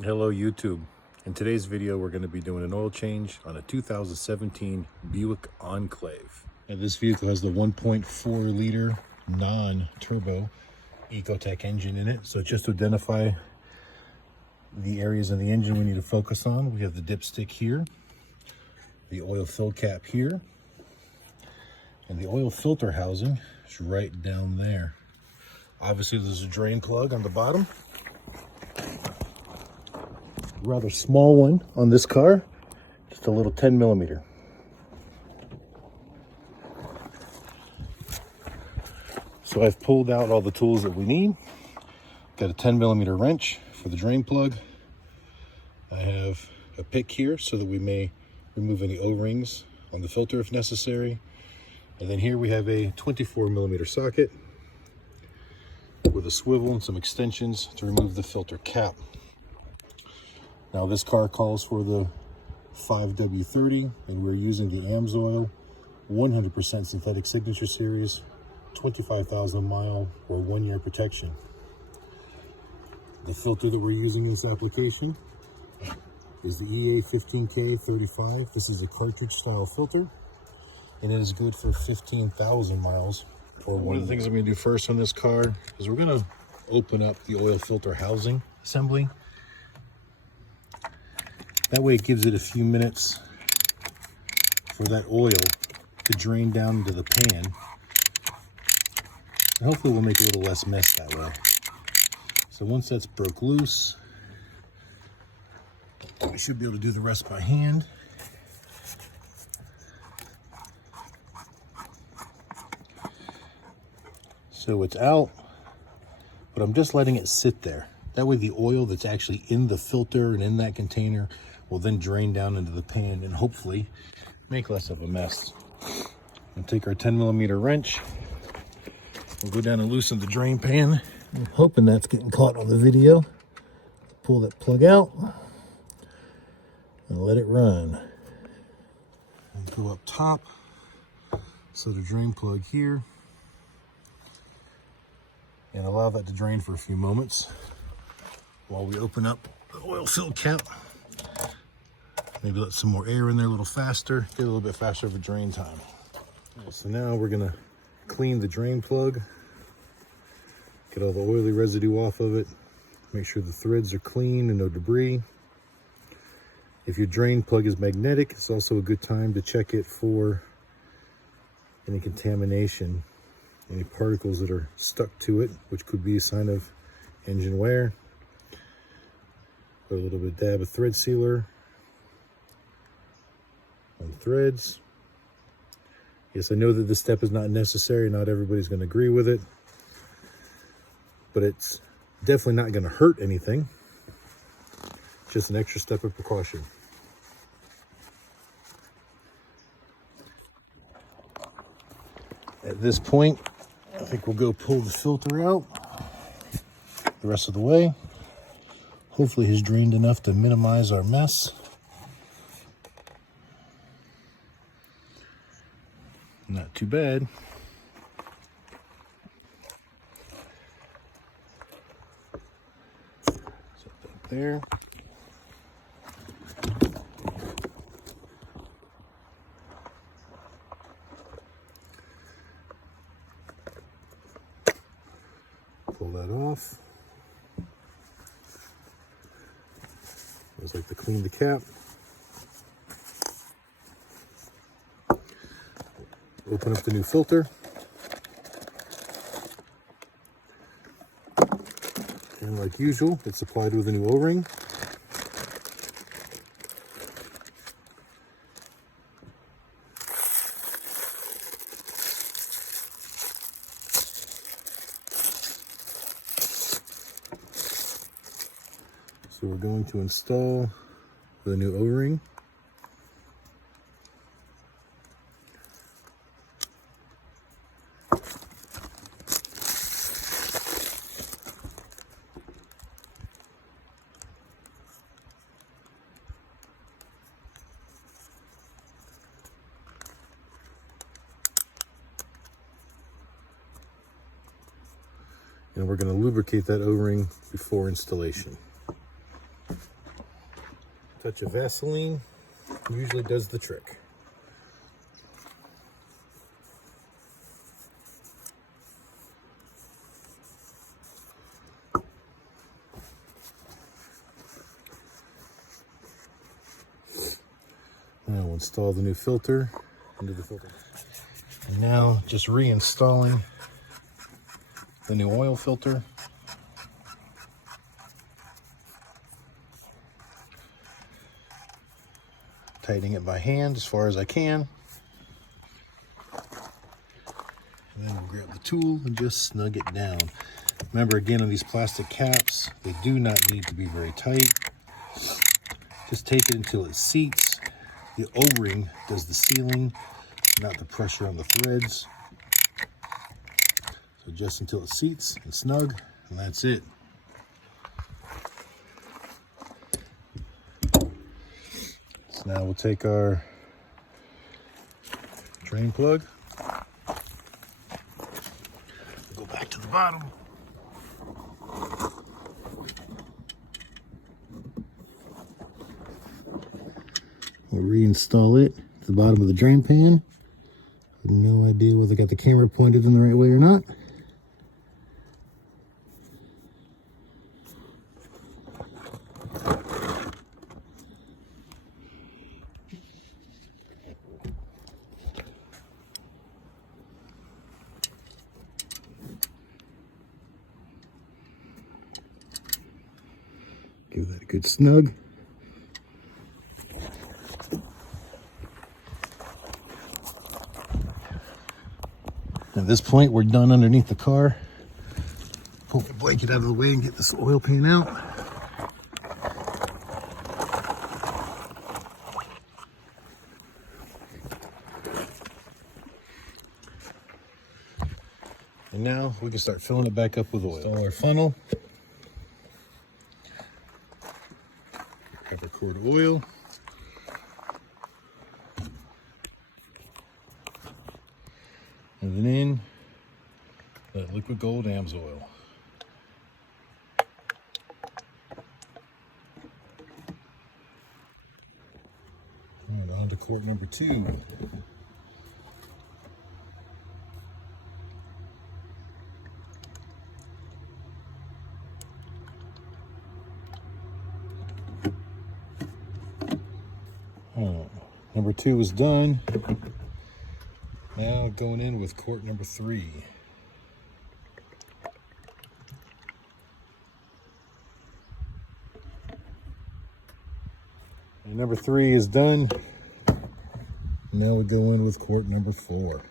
Hello YouTube. In today's video we're going to be doing an oil change on a 2017 Buick Enclave. Now, this vehicle has the 1.4 liter non-turbo Ecotec engine in it. So just to identify the areas of the engine we need to focus on, we have the dipstick here, the oil fill cap here, and the oil filter housing is right down there. Obviously there's a drain plug on the bottom. Rather small one on this car, just a little 10 millimeter. So I've pulled out all the tools that we need. Got a 10 millimeter wrench for the drain plug. I have a pick here so that we may remove any O-rings on the filter if necessary. And then here we have a 24 millimeter socket with a swivel and some extensions to remove the filter cap. Now this car calls for the 5W30 and we're using the AMSOIL 100% synthetic signature series, 25,000 mile or 1 year protection. The filter that we're using in this application is the EA15K35. This is a cartridge style filter and it is good for 15,000 miles or 1 year. One of the things I'm going to do first on this car is we're going to open up the oil filter housing assembly. That way it gives it a few minutes for that oil to drain down into the pan. And hopefully we'll make a little less mess that way. So once that's broke loose, we should be able to do the rest by hand. So it's out, but I'm just letting it sit there. That way the oil that's actually in the filter and in that container will then drain down into the pan and hopefully make less of a mess. We'll take our 10 millimeter wrench. We'll go down and loosen the drain pan. I'm hoping that's getting caught on the video. Pull that plug out and let it run. And go up top. So the drain plug here. And allow that to drain for a few moments while we open up the oil fill cap. Maybe let some more air in there a little faster, get a little bit faster of a drain time. So now we're gonna clean the drain plug, get all the oily residue off of it, make sure the threads are clean and no debris. If your drain plug is magnetic, it's also a good time to check it for any contamination, any particles that are stuck to it, which could be a sign of engine wear. Put a little bit of dab of thread sealer on threads. Yes, I know that this step is not necessary. Not everybody's going to agree with it, but it's definitely not going to hurt anything. Just an extra step of precaution. At this point, I think we'll go pull the filter out the rest of the way. Hopefully it's drained enough to minimize our mess. Not too bad. Set that there. Pull that off. Just like to clean the cap. Open up the new filter. And like usual, it's supplied with a new O-ring. So we're going to install the new O-ring. And we're going to lubricate that O-ring before installation. Touch of Vaseline usually does the trick. Now we'll install the new filter into the filter. And now just reinstalling the new oil filter. Tightening it by hand as far as I can. And then we'll grab the tool and just snug it down. Remember, again, on these plastic caps, they do not need to be very tight. Just take it until it seats. The O-ring does the sealing, not the pressure on the threads. So just until it seats and snug, and that's it. So now we'll take our drain plug, go back to the bottom. We'll reinstall it to the bottom of the drain pan. I have no idea whether I got the camera pointed in the right way or not. Give that a good snug. At this point, we're done underneath the car. Pull the blanket out of the way and get this oil pan out. And now we can start filling it back up with oil. Install our funnel. Grab our quart of oil. And then in that liquid gold AMS oil. And on to quart number 2. Number 2 is done. Now going in with quart number 3. And number 3 is done. Now we go in with quart number 4.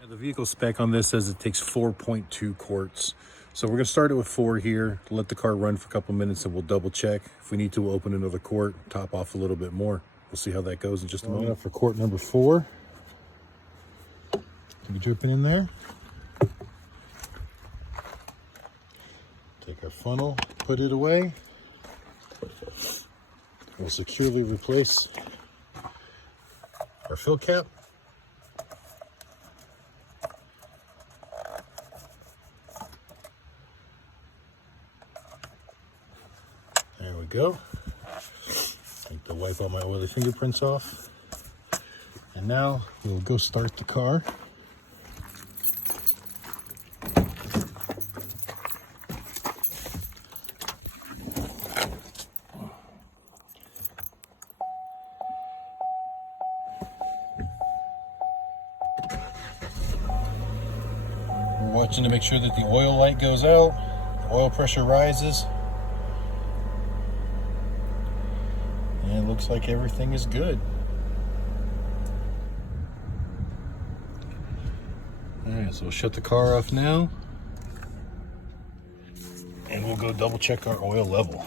Now the vehicle spec on this says it takes 4.2 quarts. So we're going to start it with 4 here, let the car run for a couple minutes, and we'll double check. If we need to, we'll open another quart, top off a little bit more. We'll see how that goes in just a moment. For quart number 4. Keep dripping in there. Take our funnel, put it away. We'll securely replace our fill cap. There we go. Take the wipe all my oily fingerprints off. And now we'll go start the car. We're watching to make sure that the oil light goes out, the oil pressure rises. And it looks like everything is good. Alright, so we'll shut the car off now. And we'll go double check our oil level.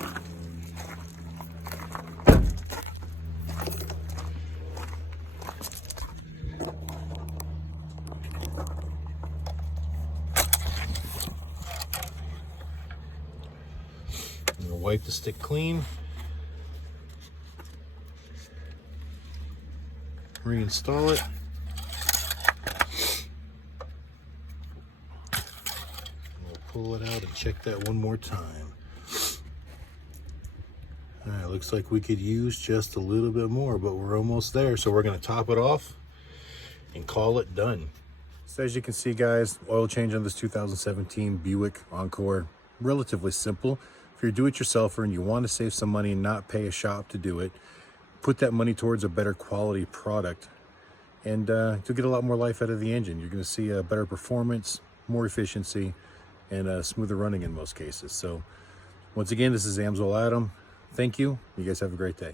I'm gonna wipe the stick clean. Reinstall it. We'll pull it out and check that one more time. All right, looks like we could use just a little bit more, but we're almost there. So we're gonna top it off and call it done. So as you can see, guys, oil change on this 2017 Buick Encore, relatively simple. If you're a do-it-yourselfer and you want to save some money and not pay a shop to do it, put that money towards a better quality product, and you'll get a lot more life out of the engine. You're going to see a better performance, more efficiency, and smoother running in most cases. So once again, this is Amsoil Adam. Thank you. You guys have a great day.